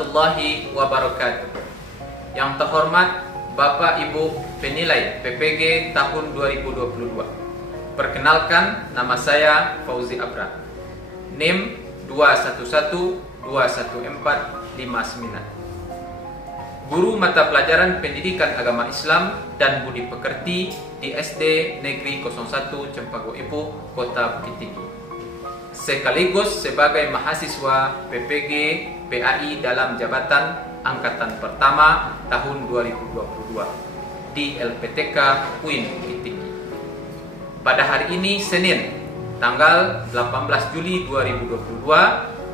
warahmatullahi wabarakatuh. Yang terhormat Bapak Ibu penilai PPG tahun 2022. Perkenalkan, nama saya Fauzi Abra. NIM 211211459. Guru mata pelajaran Pendidikan Agama Islam dan Budi Pekerti di SD Negeri 01 Cempaka Ipuh, Kota Bukit Tinggi. Sekaligus sebagai mahasiswa PPG PAI dalam jabatan angkatan pertama tahun 2022 di LPTK UIN Bukit Tinggi. Pada hari ini Senin, tanggal 18 Juli 2022,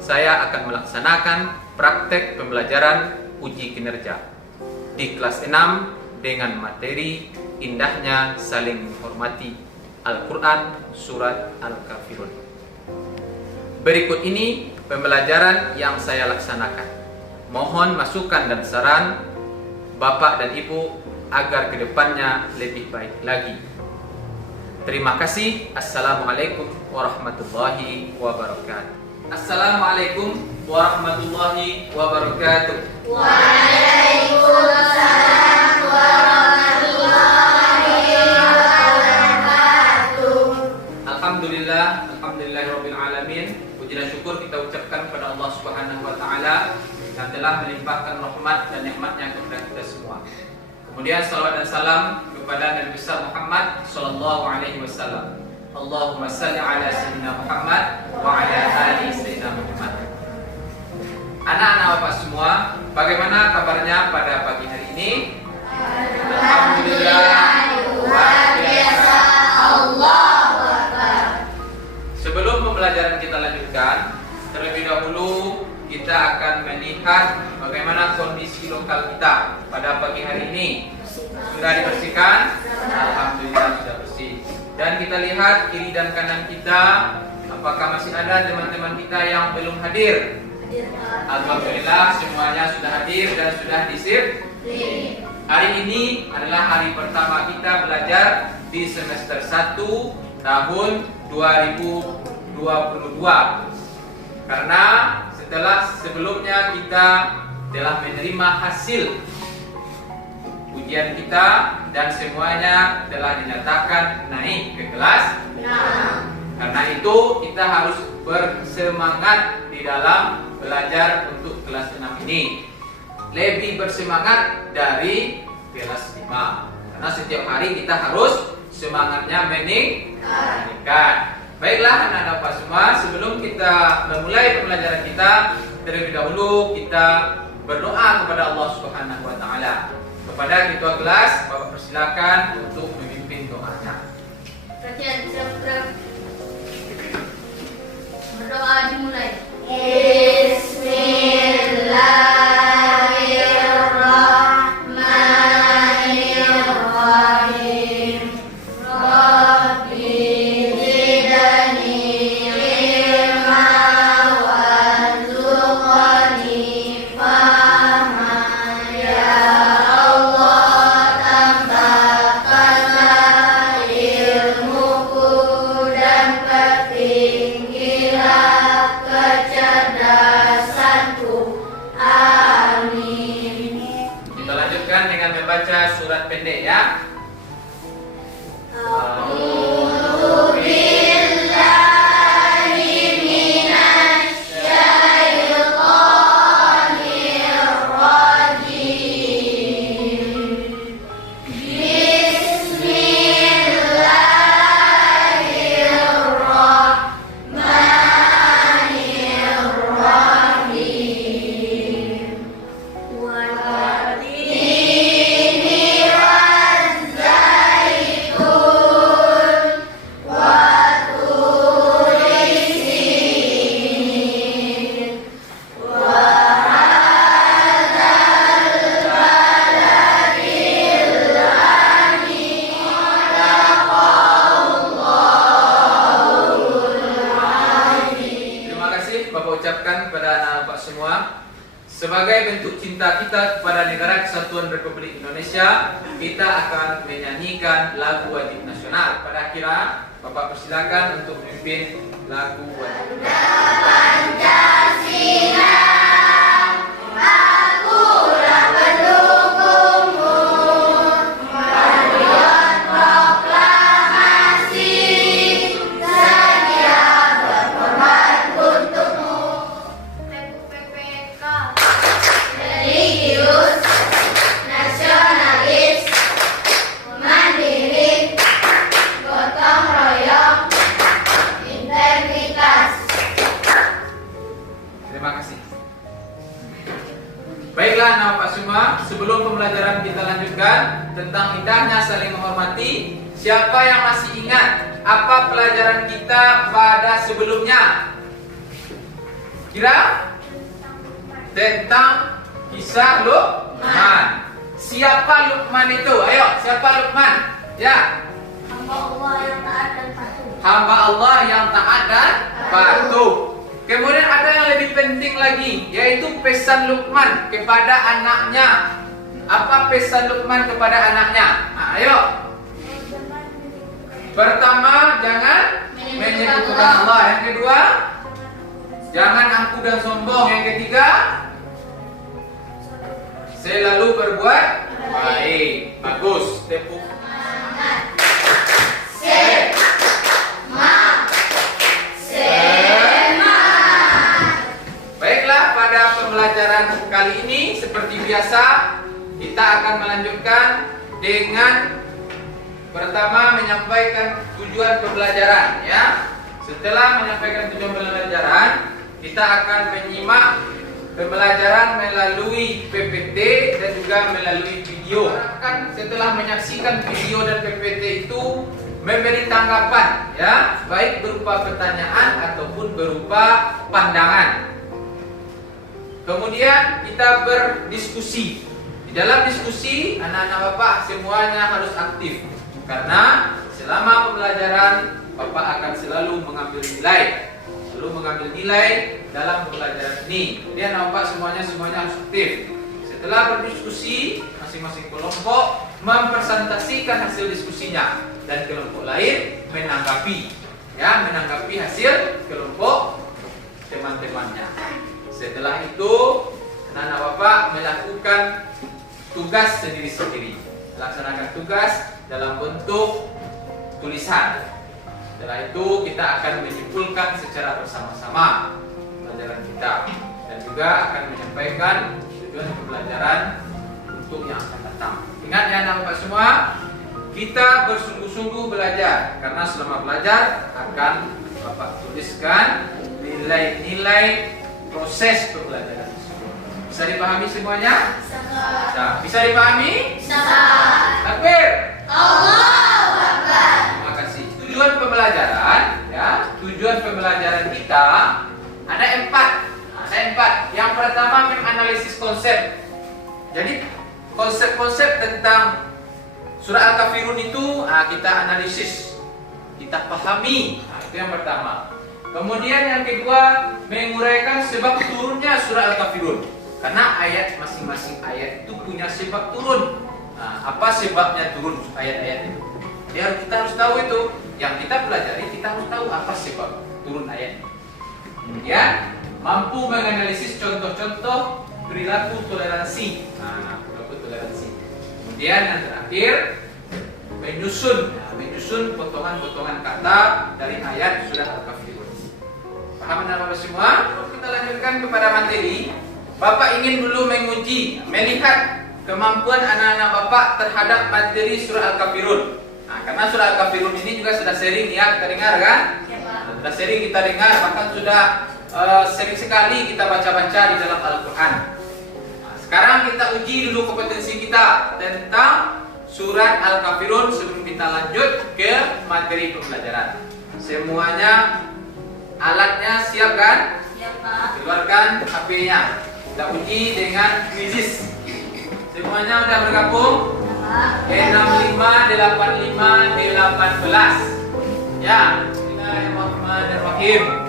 saya akan melaksanakan praktek pembelajaran uji kinerja di kelas 6 dengan materi indahnya saling menghormati Al-Quran Surat Al-Kafirun. Berikut ini pembelajaran yang saya laksanakan. Mohon masukan dan saran Bapak dan Ibu agar kedepannya lebih baik lagi. Terima kasih. Assalamualaikum warahmatullahi wabarakatuh. Assalamualaikum warahmatullahi wabarakatuh. Waalaikumsalam warahmatullahi wabarakatuh. Alhamdulillahirabbil alamin. Puji dan syukur kita ucapkan kepada Allah Subhanahu wa taala yang telah melimpahkan rahmat dan nikmat-Nya kepada kita semua. Kemudian salawat dan salam kepada Nabi besar Muhammad sallallahu alaihi wasallam. Allahumma shalli ala sayyidina Muhammad wa ala ali sayyidina Muhammad. Anak-anak Bapak semua, bagaimana kabarnya pada pagi hari ini? Alhamdulillah, luar biasa. Allahu Akbar. Sebelum pembelajaran kita lanjutkan, terlebih dahulu kita akan melihat bagaimana kondisi lokal kita pada pagi hari ini. Sudah dibersihkan? Alhamdulillah sudah bersih. Dan kita lihat kiri dan kanan kita, apakah masih ada teman-teman kita yang belum hadir? Alhamdulillah semuanya sudah hadir dan sudah disip. Hari ini adalah hari pertama kita belajar di semester 1 tahun 2022. Karena setelah sebelumnya kita telah menerima hasil ujian kita dan semuanya telah dinyatakan naik ke kelas 6. Karena itu kita harus bersemangat di dalam belajar untuk kelas 6 ini. Lebih bersemangat dari kelas 5. Karena setiap hari kita harus semangatnya meningkat. Baiklah anak-anak Bapak semua, sebelum kita memulai pembelajaran kita, terlebih dahulu kita berdoa kepada Allah Subhanahu wa taala. Kepada ketua kelas, Bapak persilakan untuk memimpin doanya. Perhatian, berdoa dimulai. Bismillahirrahmanirrahim. Rabbi zidni ilma warzuqni fahma. Ya Allah, tambahkanlah ilmuku dan pertinggilah kecerdasanku. Amin. Kita lanjutkan dengan membaca surat pendek ya. A'udzu billahi minasy syaithanir rajim. Bismillahirrahmanirrahim. Wat-tini waz-zaitun wa turi sinin wa hadzal baladil amin. Terima kasih Bapak ucapkan kepada anak Bapak semua. Sebagai bentuk cinta kita kepada negara Kesatuan Republik Indonesia, kita akan menyanyikan lagu wajib nasional. Pada akhirnya, Bapak persilakan untuk memimpin lagu wajib nasional. Pancasila. pelajaran kita lanjutkan tentang indahnya saling menghormati. Siapa yang masih ingat apa pelajaran kita pada sebelumnya? Kira? Tentang kisah Luqman. Siapa Luqman itu? Ayo, siapa Luqman? Ya. Hamba Allah yang taat dan patuh. Hamba Allah yang taat dan patuh. Kemudian ada yang lebih penting lagi, yaitu pesan Luqman kepada anaknya. Apa pesan Luqman kepada anaknya? Nah, ayo. Pertama, jangan menyekutukan Allah. Yang kedua, jangan angkuh dan sombong. Yang ketiga, selalu berbuat baik. Bagus. Tepuk. Baiklah, pada pembelajaran kali ini seperti biasa kita akan melanjutkan dengan pertama menyampaikan tujuan pembelajaran, ya. Setelah menyampaikan tujuan pembelajaran, kita akan menyimak pembelajaran melalui PPT dan juga melalui video. Kan setelah menyaksikan video dan PPT itu memberi tanggapan, ya, baik berupa pertanyaan ataupun berupa pandangan. Kemudian kita berdiskusi. Di dalam diskusi, anak-anak Bapak semuanya harus aktif. Karena selama pembelajaran Bapak akan selalu mengambil nilai, dalam pembelajaran ini. Jadi anak Bapak semuanya harus aktif. Setelah berdiskusi, masing-masing kelompok mempresentasikan hasil diskusinya dan kelompok lain menanggapi hasil kelompok teman-temannya. Setelah itu, anak-anak Bapak melakukan tugas sendiri-sendiri. Melaksanakan tugas dalam bentuk tulisan. Setelah itu kita akan menyimpulkan secara bersama-sama pelajaran kita dan juga akan menyampaikan tujuan pembelajaran untuk yang akan datang. Ingat ya anak Bapak semua, kita bersungguh-sungguh belajar karena selama belajar akan Bapak tuliskan nilai-nilai proses pembelajaran. Bisa dipahami semuanya? Bisa dipahami? Takbir. Allahu Akbar. Terima kasih. Tujuan pembelajaran, ya, tujuan pembelajaran kita ada empat. Yang pertama menganalisis konsep. Jadi konsep-konsep tentang surah Al-Kafirun itu kita analisis, kita pahami. Itu yang pertama. Kemudian yang kedua menguraikan sebab turunnya surah Al-Kafirun. Karena ayat masing-masing ayat itu punya sebab turun. Apa sebabnya turun ayat-ayat itu? Kita harus tahu itu. Yang kita pelajari, kita harus tahu apa sebab turun ayat. Kemudian mampu menganalisis contoh-contoh perilaku toleransi. Kemudian yang terakhir menyusun potongan-potongan kata dari ayat surah Al-Kafirun. Paham Bapak semua? Kita lanjutkan kepada materi. Bapak ingin dulu menguji, melihat kemampuan anak-anak Bapak terhadap materi surah Al-Kafirun. Karena surah Al-Kafirun ini juga sudah sering ya kita dengar kan? Sudah sering kita dengar, bahkan sudah sering sekali kita baca-baca di dalam Al-Quran. Sekarang kita uji dulu kompetensi kita tentang surat Al-Kafirun sebelum kita lanjut ke materi pembelajaran. Semuanya alatnya siap kan? Siap, Pak. Keluarkan HP-nya. Kita uji dengan quizzes. Semuanya udah bergabung? E658518. Ya. Bismillahirrahmanirrahim.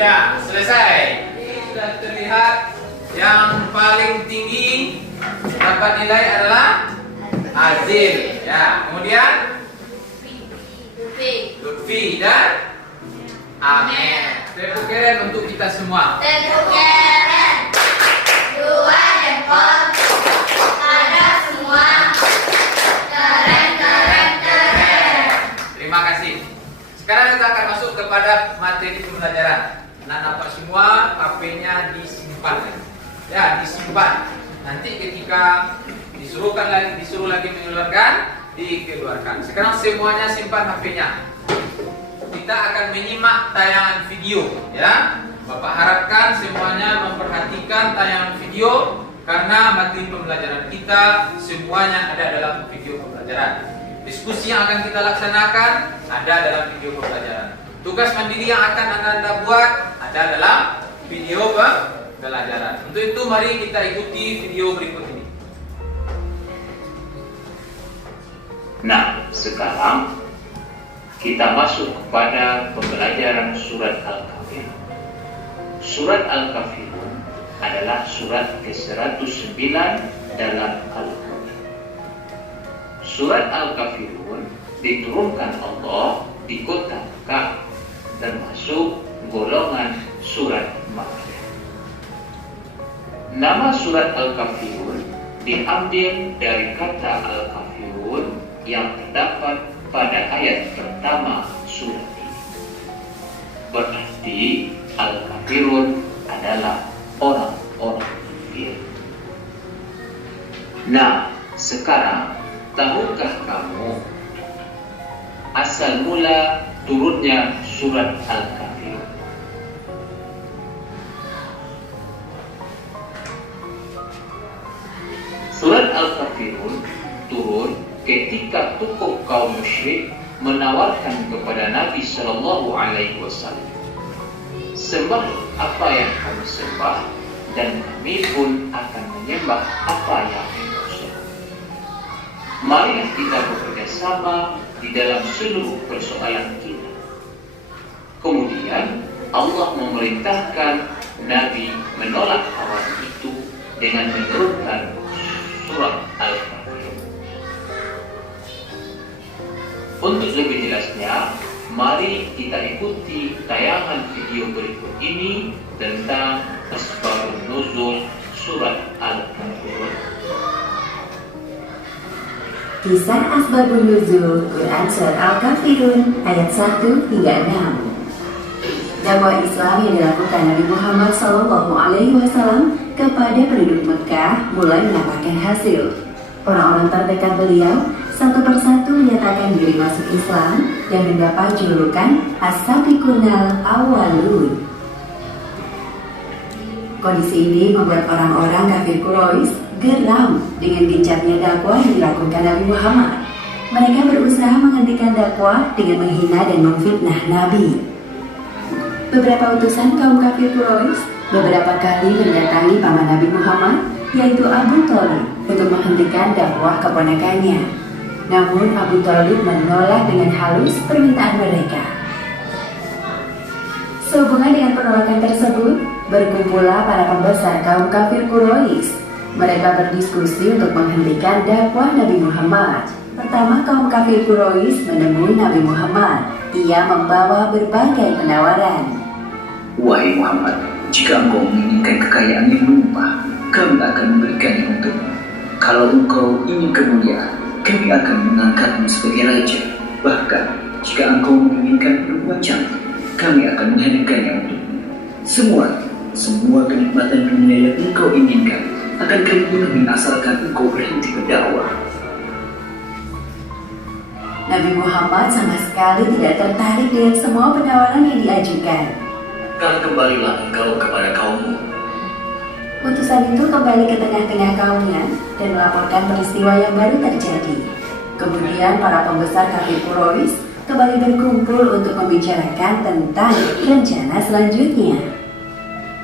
Ya, selesai. Ini sudah terlihat yang paling tinggi dapat nilai adalah Azil. Ya, kemudian Lutfi dan Amin. Tepuk keren untuk kita semua. Tepuk keren. 2 jempol. simpan. Nanti ketika disuruh lagi mengeluarkan, dikeluarkan. Sekarang semuanya simpan HP-nya. Kita akan menyimak tayangan video, ya. Bapak harapkan semuanya memperhatikan tayangan video karena materi pembelajaran kita semuanya ada dalam video pembelajaran. Diskusi yang akan kita laksanakan ada dalam video pembelajaran. Tugas mandiri yang akan Anda buat ada dalam video pembelajaran. Untuk itu mari kita ikuti video berikut ini. Nah, sekarang kita masuk kepada pembelajaran surat Al-Kafirun. Surat Al-Kafirun adalah surat ke-109 dalam Al-Quran. Surat Al-Kafirun diturunkan Allah di kota Mekah, termasuk golongan surat Makkiyah. Nama surat Al-Kafirun diambil dari kata Al-Kafirun yang terdapat pada ayat pertama surat ini. Berarti Al-Kafirun adalah orang-orang kafir. Nah, sekarang tahukah kamu asal mula turunnya surat Al-Kafirun? Surat Al-Kafirun turun ketika tokoh kaum musyrik menawarkan kepada Nabi Shallallahu Alaihi Wasallam, sembah apa yang kamu sembah dan kami pun akan menyembah apa yang engkau sembah. Marilah kita bekerja sama di dalam seluruh persoalan kita. Kemudian Allah memerintahkan Nabi menolak tawaran itu dengan menurunkan surat Al-Kafirun. Untuk lebih jelasnya, mari kita ikuti tayangan video berikut ini tentang asbabun nuzul surat Al-Kafirun. Kisah Asbabun Nuzul Quran Surat Al-Kafirun ayat 1 hingga 6. Dakwah Islam yang dilakukan Nabi Muhammad SAW kepada penduduk Mekah mulai mendapatkan hasil. Orang-orang terdekat beliau satu persatu menyatakan diri masuk Islam dan mendapat julukan As-Sabiqunal Awwalun. Kondisi ini membuat orang-orang kafir Quraisy geram dengan gencarnya dakwah yang dilakukan Nabi Muhammad. Mereka berusaha menghentikan dakwah dengan menghina dan memfitnah Nabi. Beberapa utusan kaum kafir Quraisy beberapa kali mendatangi paman Nabi Muhammad, yaitu Abu Thalib, untuk menghentikan dakwah keponakannya. Namun Abu Thalib menolak dengan halus permintaan mereka. Sehubungan dengan penolakan tersebut, berkumpullah para pembesar kaum kafir Quraisy. Mereka berdiskusi untuk menghentikan dakwah Nabi Muhammad. Pertama, kaum kafir Quraisy menemui Nabi Muhammad. Ia membawa berbagai penawaran. Wahai Muhammad, jika engkau menginginkan kekayaan yang melimpah, kami akan memberikannya untukmu. Kalau engkau ingin kemuliaan, kami akan mengangkatmu sebagai raja. Bahkan, jika engkau menginginkan perempuan cantik, kami akan menghadirkannya untukmu. Semua kenikmatan dunia yang engkau inginkan akan kami penuhi asalkan engkau berhenti berdakwah. Nabi Muhammad sama sekali tidak tertarik dengan semua penawaran yang diajukan. Kembalilah engkau kepada kaummu. Utusan itu kembali ke tengah-tengah kaumnya dan melaporkan peristiwa yang baru terjadi. Kemudian para pembesar kafir Quraisy kembali berkumpul untuk membicarakan tentang rencana selanjutnya.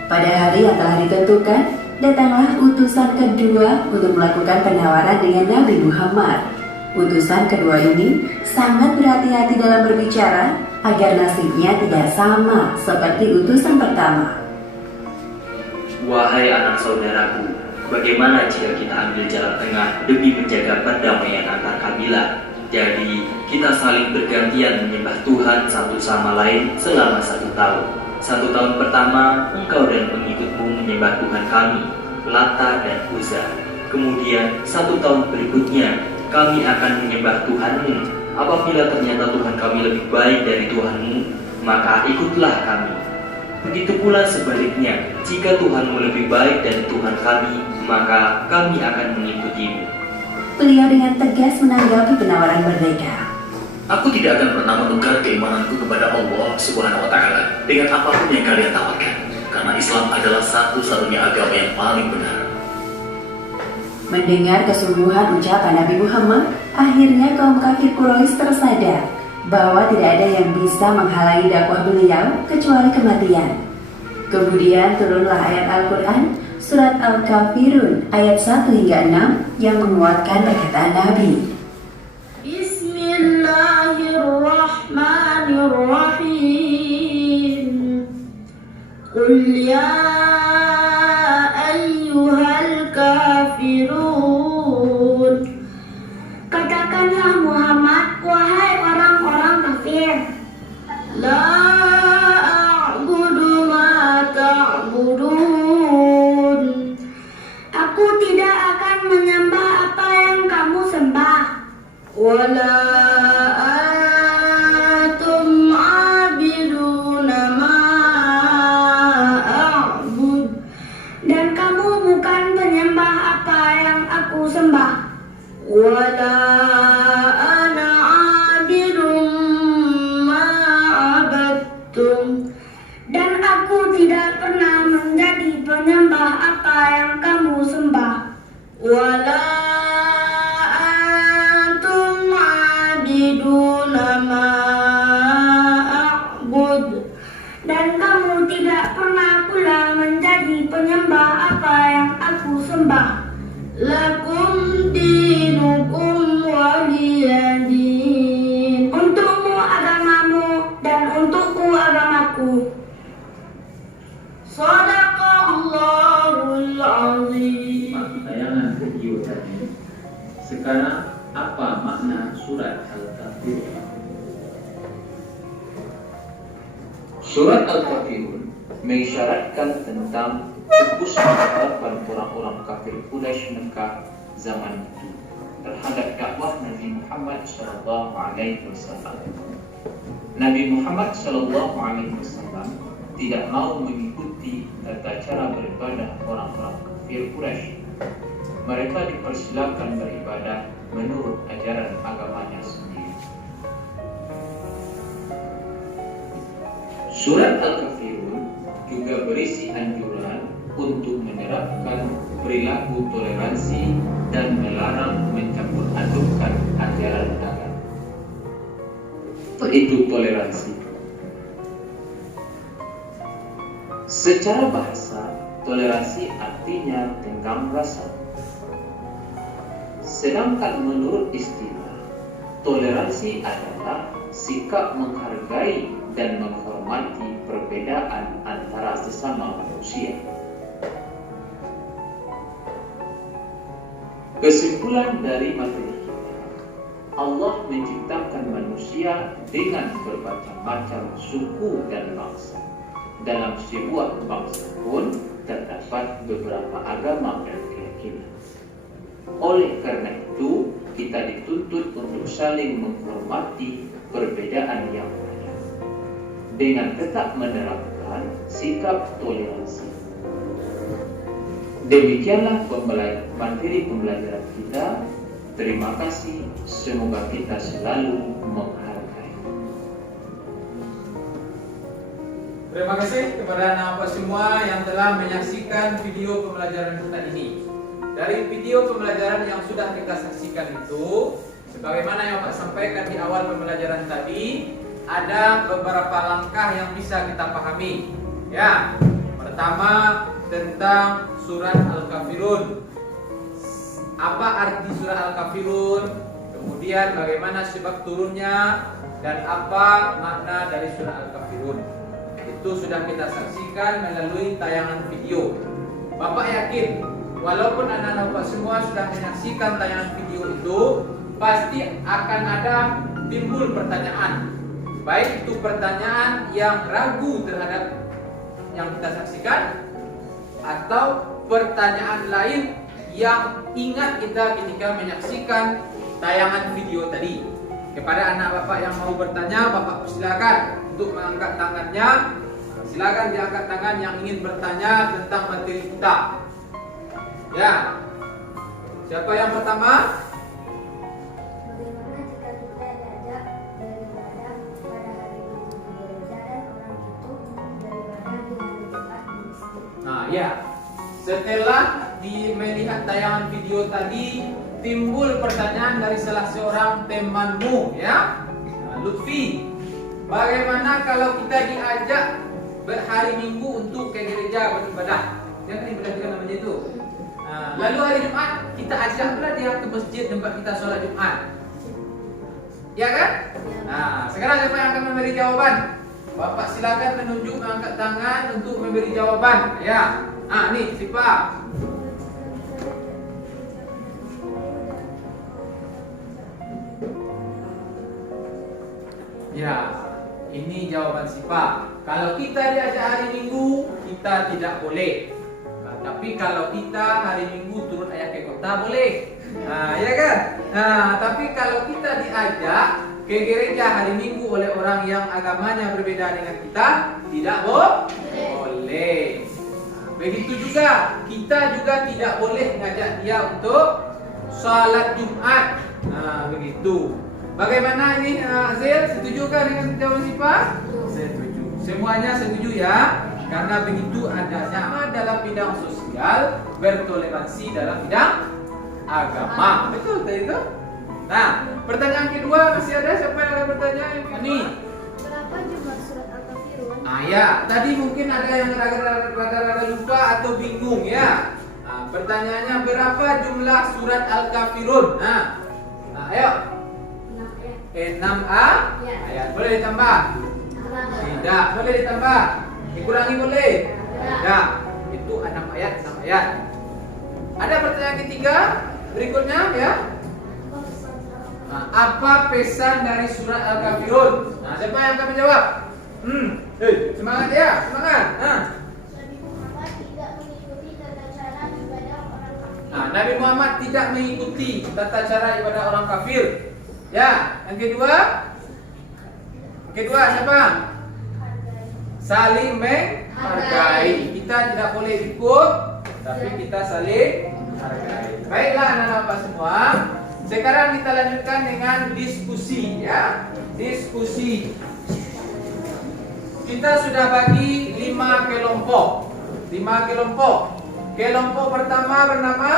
Pada hari yang telah ditentukan, datanglah utusan kedua untuk melakukan penawaran dengan Nabi Muhammad. Utusan kedua ini sangat berhati-hati dalam berbicara agar nasibnya tidak sama seperti utusan pertama. Wahai anak saudaraku, bagaimana jika kita ambil jalan tengah demi menjaga perdamaian antar kabilah? Jadi, kita saling bergantian menyembah Tuhan satu sama lain selama 1 tahun. 1 tahun pertama, engkau dan pengikutmu menyembah Tuhan kami, Lata dan Uzza. Kemudian, 1 tahun berikutnya, kami akan menyembah Tuhanmu. Apabila ternyata Tuhan kami lebih baik dari Tuhanmu, maka ikutlah kami. Begitu pula sebaliknya, jika Tuhanmu lebih baik dari Tuhan kami, maka kami akan mengikutimu. Beliau dengan tegas menanggapi penawaran mereka. Aku tidak akan pernah menukar keimananku kepada Allah Subhanahu wa Ta'ala dengan apapun yang kalian tawarkan, karena Islam adalah satu-satunya agama yang paling benar. Mendengar kesungguhan ucapan Nabi Muhammad, akhirnya kaum kafir Quraisy tersadar bahwa tidak ada yang bisa menghalangi dakwah beliau kecuali kematian. Kemudian turunlah ayat Al-Quran, surat Al-Kafirun ayat 1 hingga 6 yang menguatkan perkataan Nabi. Bismillahirrahmanirrahim. Qul ya ayyuhal kafirun. Katakanlah Muhammad, wahai orang-orang kafir. La a'budu ma ta'budun. Aku tidak akan menyembah apa yang kamu sembah. Wala antum abiduna ma a'bud. Dan kamu bukan penyembah apa yang aku sembah. Wala ana abidum ma abadtum. Dan aku tidak pernah menjadi penyembah apa yang kamu sembah. Wala antum abiduna ma a'bud. Dan kamu tidak pernah pula menjadi penyembah apa yang aku sembah. Lakum dinukum waliyadin. Untukmu agamamu dan untukku agamaku. Shadaqallahul azim. Tayangan video tadi. Sekarang apa makna surat Al-Kafirun? Surat Al-Kafirun mengisyaratkan tentang pupusnya harapan orang-orang kafir Quraisy Mekah zaman itu terhadap dakwah Nabi Muhammad SAW. Nabi Muhammad SAW tidak mau mengikuti tata cara beribadah orang-orang kafir Quraisy. Mereka dipersilakan beribadah menurut ajaran agamanya sendiri. Surat Al-Kafirun juga berisi anjuran untuk menerapkan perilaku toleransi dan melarang mencampur adukkan ajaran agama. Itu toleransi. Secara bahasa, toleransi artinya tenggang rasa. Sedangkan menurut istilah, toleransi adalah sikap menghargai dan menghormati perbedaan antara sesama manusia. Kesimpulan dari materi kita, Allah menciptakan manusia dengan bermacam-macam suku dan bangsa. Dalam sebuah bangsa pun terdapat beberapa agama dan keyakinan. Oleh karena itu, kita dituntut untuk saling menghormati perbedaan yang ada, dengan tetap menerapkan sikap toleransi. Demikianlah materi pembelajaran kita. Terima kasih. Semoga kita selalu menghargai. Terima kasih kepada Bapak semua yang telah menyaksikan video pembelajaran kita ini. Dari video pembelajaran yang sudah kita saksikan itu, sebagaimana yang Bapak sampaikan di awal pembelajaran tadi, ada beberapa langkah yang bisa kita pahami. Ya, pertama tentang surat Al-Kafirun. Apa arti surat Al-Kafirun? Kemudian bagaimana sebab turunnya dan apa makna dari surat Al-Kafirun. Itu sudah kita saksikan melalui tayangan video. Bapak yakin walaupun anak-anak Bapak semua sudah menyaksikan tayangan video itu, pasti akan ada timbul pertanyaan. Baik itu pertanyaan yang ragu terhadap yang kita saksikan, atau pertanyaan lain yang ingat kita ketika menyaksikan tayangan video tadi. Kepada anak Bapak yang mau bertanya, Bapak persilakan untuk mengangkat tangannya. Silakan diangkat tangan yang ingin bertanya tentang materi kita. Ya. Siapa yang pertama? Bagaimana jika kita diajak beribadah pada hari Minggu di gereja dan orang itu beribadah di hari Jumat di masjid? Nah, ya. Setelah melihat tayangan video tadi, timbul pertanyaan dari salah seorang temanmu, ya, Lutfi. Bagaimana kalau kita diajak berhari Minggu untuk ke gereja beribadah? Ya kan ibadah juga namanya itu. Nah, lalu hari Jumat kita ajak pula dia ke masjid tempat kita sholat Jumat. Ya kan? Nah, sekarang siapa yang akan memberi jawaban? Bapak silakan menunjuk mengangkat tangan untuk memberi jawaban. Ya. Ah, nih, siapa? Ya, ini jawaban siapa? Kalau kita diajak hari Minggu, kita tidak boleh. Nah, tapi kalau kita hari Minggu turun ayah ke kota boleh. Nah, ya kan? Nah, tapi kalau kita diajak ke gereja hari Minggu oleh orang yang agamanya berbeda dengan kita, tidak boleh. Begitu juga kita juga tidak boleh mengajak dia untuk salat Jumat. Nah, begitu. Bagaimana ini Azil? Setujukah dengan jawaban Sipa? Setuju. Semuanya setuju ya? Karena begitu adanya dalam bidang sosial, bertoleransi dalam bidang agama. Betul tadi itu? Nah, pertanyaan kedua masih ada siapa yang akan bertanya? Ini. Berapa jumlah surat Al-Kafirun? Ah ya, tadi mungkin ada yang rada-rada lupa atau bingung ya. Nah, pertanyaannya berapa jumlah surat Al-Kafirun? Nah, ayo. 6 ayat. Boleh ditambah? Tidak. Boleh ditambah? Dikurangi boleh? Tidak. Itu 6 ayat, 6 ayat. Ada pertanyaan ketiga berikutnya ya. Nah, apa pesan dari surat Al-Kafirun? Nah, siapa yang akan menjawab? Semangat ya, semangat. Nabi Muhammad tidak mengikuti tata cara ibadah orang kafir. Ya, yang kedua? Kedua siapa? Saling menghargai. Kita tidak boleh ikut, tapi kita saling hargai. Baiklah anak-anak Bapak semua. Sekarang kita lanjutkan dengan diskusi ya. Diskusi. Kita sudah bagi 5 kelompok. 5 kelompok. Kelompok pertama bernama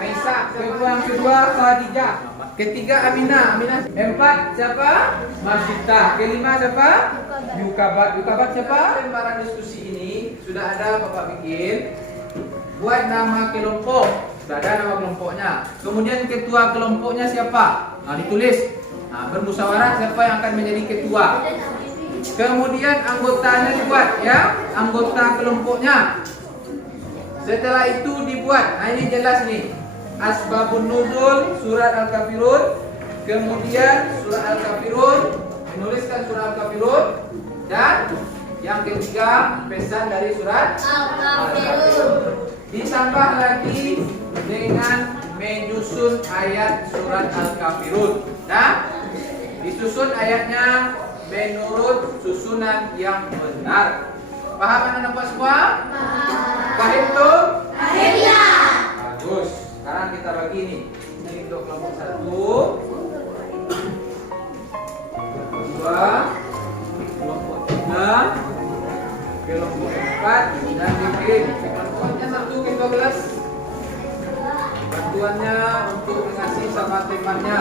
Aisyah. Yang kedua Khadijah. Ketiga Aminah. Empat siapa? Masyitah. Kelima siapa? Yukabat. Yukabat siapa? Lembaran diskusi ini sudah ada Bapak bikin. Buat nama kelompok. Sudah ada nama kelompoknya. Kemudian ketua kelompoknya siapa? Nah, ditulis. Nah, bermusyawarah siapa yang akan menjadi ketua. Kemudian anggotanya dibuat ya. Anggota kelompoknya. Setelah itu dibuat. Nah, ini jelas nih. Asbabun nuzul surat Al-Kafirun. Kemudian surat Al-Kafirun, menuliskan surat Al-Kafirun. Dan yang ketiga pesan dari surat Al-Kafirun. Ditambah lagi dengan menyusun ayat surat Al-Kafirun. Nah, disusun ayatnya menurut susunan yang benar. Paham anak-anak semua? Paham tuh? Paham ya. Bagus. Sekarang kita bagi ini. Ini untuk kelompok 1, kelompok 2, kelompok 3, kelompok 4 dan bikin kelompoknya 1 ke 12. Bantuannya untuk ngasih sama temannya.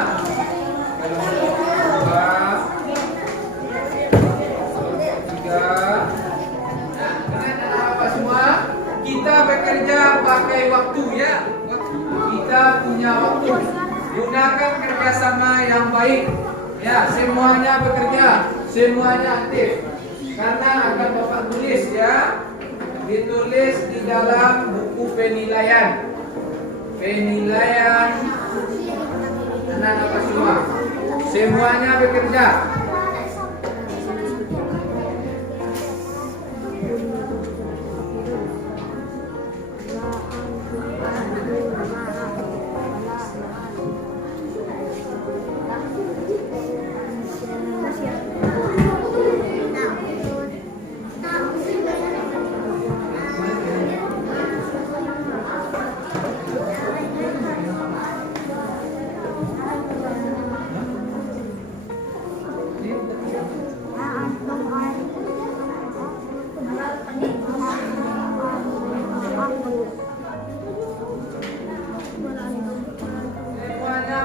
Kelompok 2, kelompok 3. Dengan anak-anak semua, kita bekerja pakai waktu ya. Kita punya waktu. Gunakan kerjasama yang baik. Ya, semuanya bekerja, semuanya aktif. Karena akan Bapak tulis ya. Ditulis di dalam buku penilaian. Penilaian anak-anak semua. Semuanya bekerja.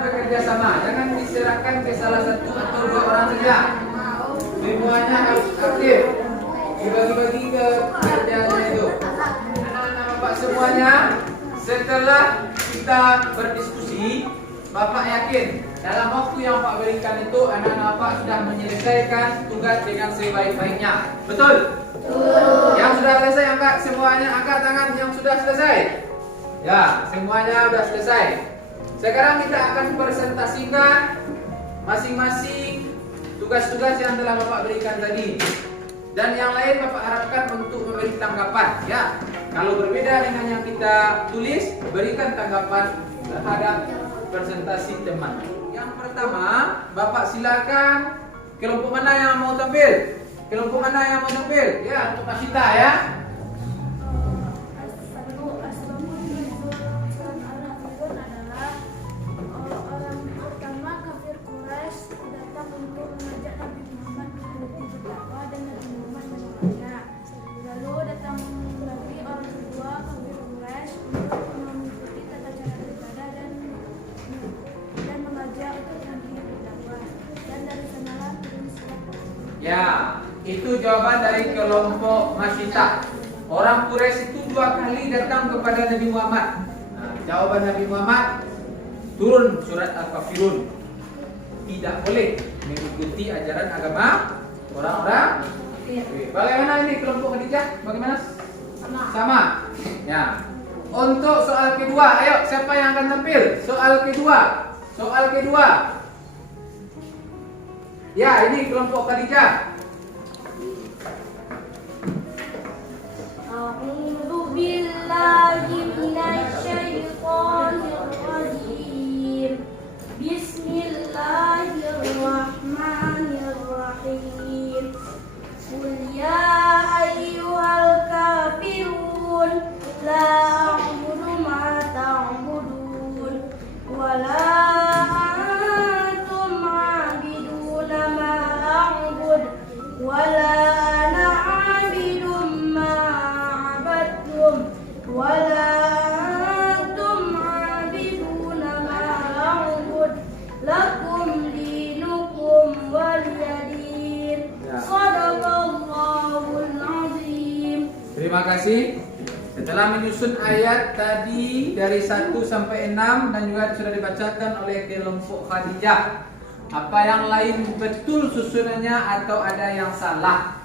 bekerja sama. Jangan diserahkan ke salah satu atau dua orang saja. Semuanya harus aktif. Dibagi-bagi ke kerjanya itu. Anak-anak Bapak semuanya, setelah kita berdiskusi, Bapak yakin dalam waktu yang Pak berikan itu anak-anak Bapak sudah menyelesaikan tugas dengan sebaik-baiknya. Betul? Betul. Yang sudah selesai angkat semuanya, angkat tangan yang sudah selesai. Ya, semuanya sudah selesai. Sekarang kita akan presentasikan masing-masing tugas-tugas yang telah Bapak berikan tadi. Dan yang lain Bapak harapkan untuk memberi tanggapan. Ya, kalau berbeda dengan yang kita tulis, berikan tanggapan terhadap presentasi teman. Yang pertama, Bapak silakan kelompok mana yang mau tampil? Kelompok mana yang mau tampil? Ya, untuk Masita ya. Orang pertama kafir Quraisy datang untuk mengajak Nabi Muhammad mengikuti berdakwah dan Nabi Muhammad menolaknya. Lalu datang lagi orang kedua kafir Quraisy untuk mengikuti tata cara beribadah dan mengajak untuk Nabi berdakwah. Dan dari sanalah turun surat. Ya, itu jawaban dari kelompok Masita. Orang Quraisy itu 2 kali datang kepada Nabi Muhammad. Nah, jawaban Nabi Muhammad, turun surat Al-Kafirun. Tidak boleh mengikuti ajaran agama orang-orang. Bagaimana ini kelompok Khadijah? Bagaimana? Sama. Ya. Untuk soal kedua, ayo siapa yang akan tampil? Soal kedua. Ya, ini kelompok Khadijah. A'udzu billahi minasyaitonir rajim. Bismillahirrahmanirrahim. Qul ya ayyuhal kafirun la a'budu ma ta'budun wa la antum 'abiduna ma a'bud wa la ana 'abidum ma 'abadtum wa la antum 'abiduna ma a'bud lakum dinukum waliyadin. Shadaqallahul azim. Terima kasih. Setelah menyusun ayat tadi dari 1 sampai 6 dan juga sudah dibacakan oleh kelompok Khadijah, apa yang lain betul susunannya atau ada yang salah?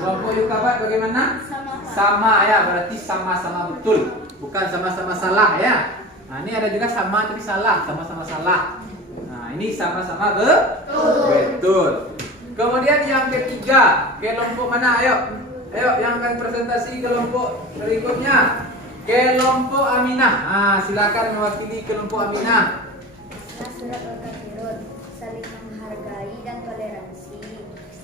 Kelompok Yukabat bagaimana? Sama ya, berarti sama-sama betul, bukan sama-sama salah ya. Nah, ini ada juga sama tapi salah, sama-sama salah. Nah, ini sama-sama betul. Kemudian yang ketiga, kelompok mana? Ayo yang akan presentasi kelompok berikutnya. Kelompok Aminah. Nah, silakan mewakili kelompok Aminah. Surat Al-Kafirun, saling menghargai dan toleransi,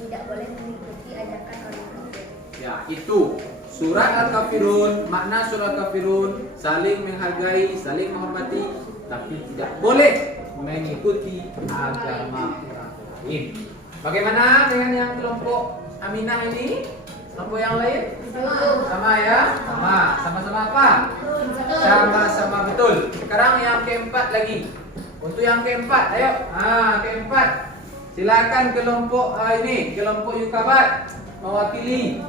tidak boleh mengikuti ajakan orang kafir. Ya, itu surat Al-Kafirun. Makna surat Al-Kafirun, saling menghargai, saling menghormati, tapi tidak boleh mengikuti agama orang lain. Bagaimana dengan yang kelompok Aminah ini? Kelompok yang lain? Sama ya? Sama-sama apa? Sama-sama betul. Sekarang yang keempat lagi. Untuk yang keempat, ayo. Keempat. Silakan kelompok ini, kelompok Yukabat mewakili.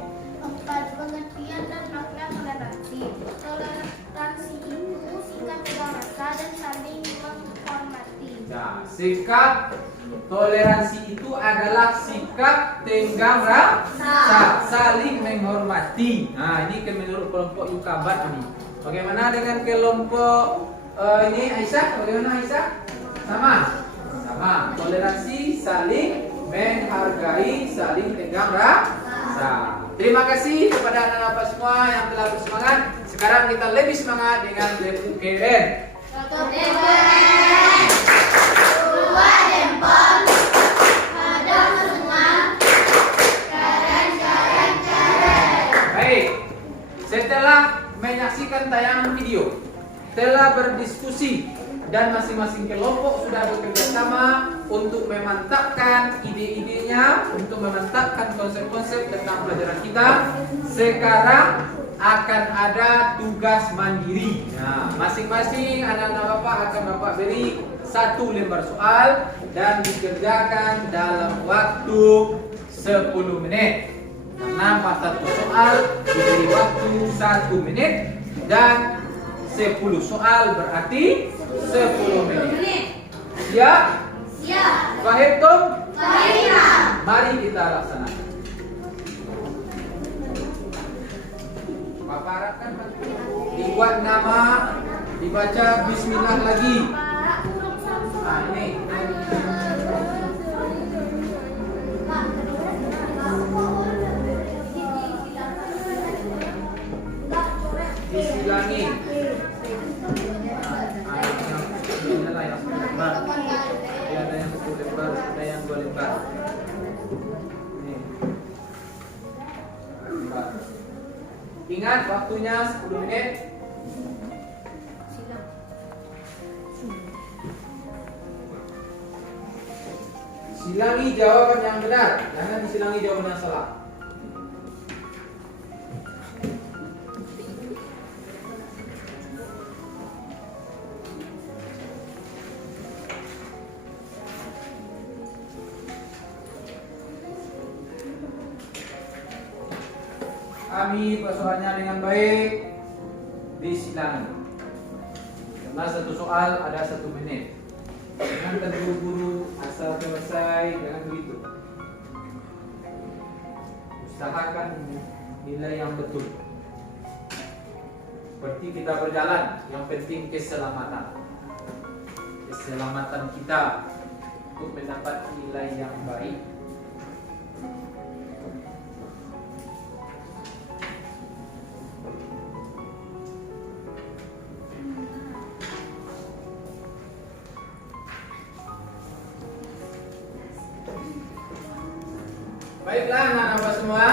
Pengertian dan makna toleransi. Toleransi itu sikap tenggang rasa dan saling menghormati. Nah, sikap toleransi itu adalah sikap tenggang rasa, saling menghormati. Nah, ini menurut kelompok Yukabat ini. Bagaimana dengan kelompok ini Aisyah? Bagaimana Aisyah? Sama. Toleransi, saling menghargai, saling tenggang rasa. Terima kasih kepada anak-anak semua yang telah bersemangat. Sekarang kita lebih semangat dengan DUKN. Baik, setelah menyaksikan tayangan video, telah berdiskusi dan masing-masing kelompok sudah bekerja sama untuk memantapkan ide-idenya, untuk memantapkan konsep-konsep tentang pelajaran kita. Sekarang akan ada tugas mandiri. Nah, masing-masing anak-anak Bapak akan Bapak beri 1 lembar soal dan dikerjakan dalam waktu 10 menit. Karena satu soal diberi waktu 1 menit dan 10 soal berarti 10 menit. Siap? Siap. Fahimtum? Fahim. Mari kita laksanakan. Bapak harapkan dibuat nama, dibaca bismillah lagi. Nah, ini. Disilangi. Ada yang 1 lembar, ada yang 2 lembar. Ini. Ingat waktunya 10 menit. Silangi jawaban yang benar, jangan disilangi jawaban yang salah. Kami persoalannya dengan baik disilangi. Karena satu soal ada 1 menit. Jangan terburu-buru, asal selesai, jangan begitu. Usahakan nilai yang betul. Seperti kita berjalan, yang penting keselamatan. Keselamatan kita untuk mendapat nilai yang baik. Baiklah anak-anak semua,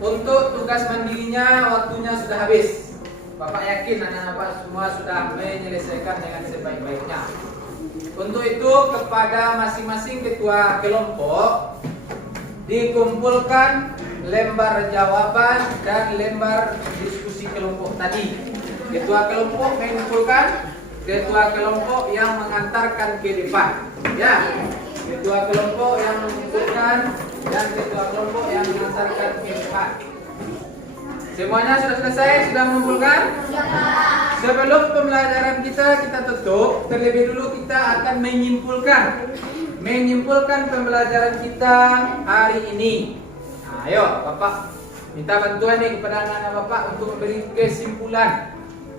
untuk tugas mandirinya waktunya sudah habis. Bapak yakin anak-anak semua sudah menyelesaikan dengan sebaik-baiknya. Untuk itu kepada masing-masing ketua kelompok dikumpulkan lembar jawaban dan lembar diskusi kelompok tadi. Ketua kelompok mengumpulkan, ketua kelompok yang mengantarkan ke depan. Ya, ketua kelompok yang mengumpulkan dan ketua kelompok yang mengantarkan ke depan. Semuanya sudah selesai? Sudah mengumpulkan? Sebelum pembelajaran kita tutup, terlebih dulu kita akan menyimpulkan pembelajaran kita hari ini. Nah, ayo Bapak minta bantuan nih kepada anak-anak Bapak untuk memberi kesimpulan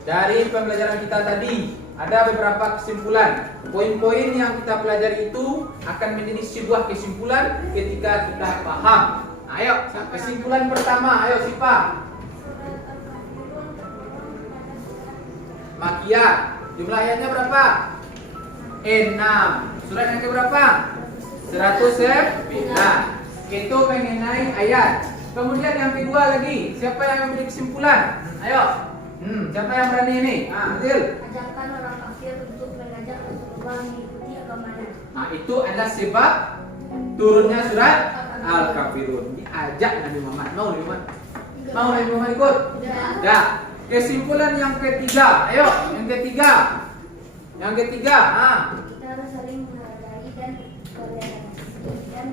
dari pembelajaran kita tadi. Ada beberapa kesimpulan. Poin-poin yang kita pelajari itu akan menjadi sebuah kesimpulan ketika kita paham. Nah, ayo, kesimpulan pertama, ayo Sipa. Makia, jumlah ayatnya berapa? 6. Surat yang keberapa? 109. Itu mengenai ayat. Kemudian yang kedua lagi, siapa yang memberi kesimpulan? Ayo. Siapa yang berani ini? Adil. Ajarkan orang kafir untuk mengajak Rasulullah mengikuti agamanya. Nah, itu adalah sebab turunnya surat Al-Kafirun. Diajak Nabi Muhammad. Mau Nabi Muhammad? Mau Nabi Muhammad ikut? Tidak. Kesimpulan yang ketiga. Ayo, yang ketiga. Yang ketiga. Kita harus saling menghargai dan toleransi dan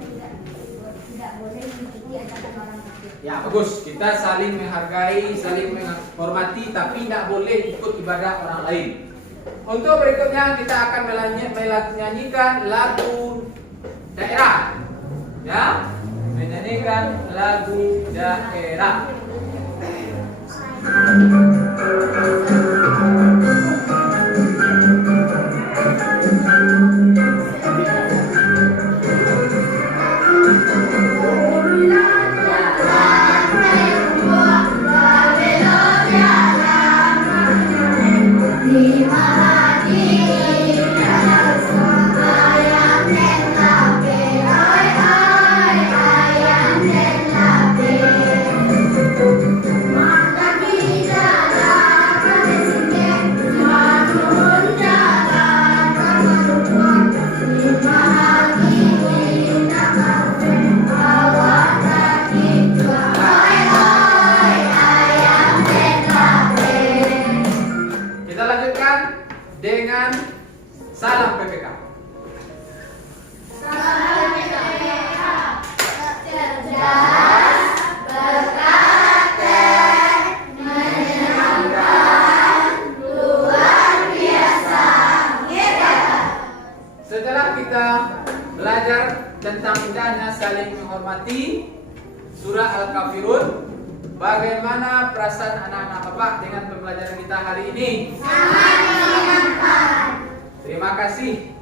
tidak boleh mengikuti ajakan orang kafir. Ya, bagus. Kita saling menghargai, saling menghormati, tapi tidak boleh ikut ibadah orang lain. Untuk berikutnya kita akan menyanyikan lagu daerah. Ya, menyanyikan lagu daerah. dengan salam PPK. Salam PPK. Cerdas, berkarakter, menyenangkan, luar biasa, hebat. Setelah kita belajar tentang indahnya saling menghormati surah Al-Kafirun, bagaimana perasaan anak-anak Bapak dengan pembelajaran kita hari ini? Sangat menyenangkan. Terima kasih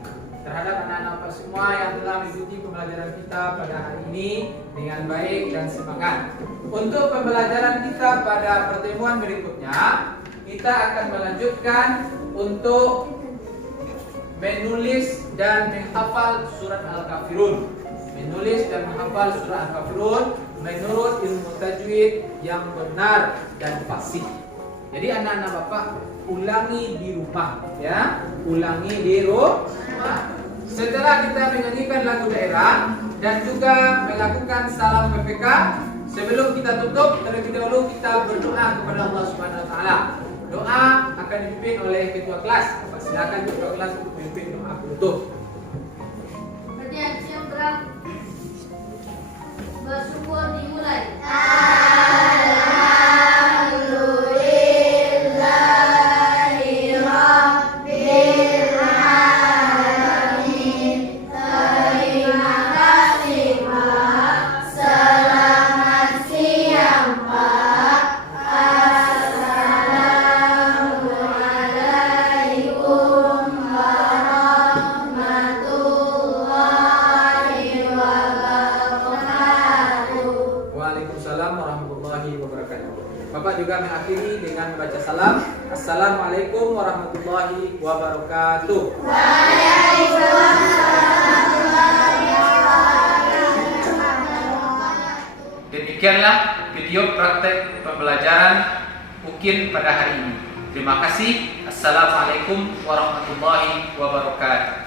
terhadap anak-anak Bapak semua yang telah mengikuti pembelajaran kita pada hari ini dengan baik dan semangat. Untuk pembelajaran kita pada pertemuan berikutnya, kita akan melanjutkan untuk menulis dan menghafal surat Al-Kafirun. Menulis dan menghafal surat Al-Kafirun menurut ilmu tajwid yang benar dan fasih. Jadi anak-anak Bapak ulangi di rumah, ya. Ulangi di rumah. Setelah kita menyanyikan lagu daerah dan juga melakukan salam PPK, sebelum kita tutup, terlebih dahulu kita berdoa kepada Allah Subhanahu wa taala. Doa akan dipimpin oleh ketua kelas. Bapak silakan ketua kelas untuk memimpin doa penutup. Bersiap gerak. Bersyukur dimulai. Bapak juga mengakhiri dengan membaca salam. Assalamualaikum warahmatullahi wabarakatuh. Demikianlah video praktek pembelajaran UKIN pada hari ini. Terima kasih. Assalamualaikum warahmatullahi wabarakatuh.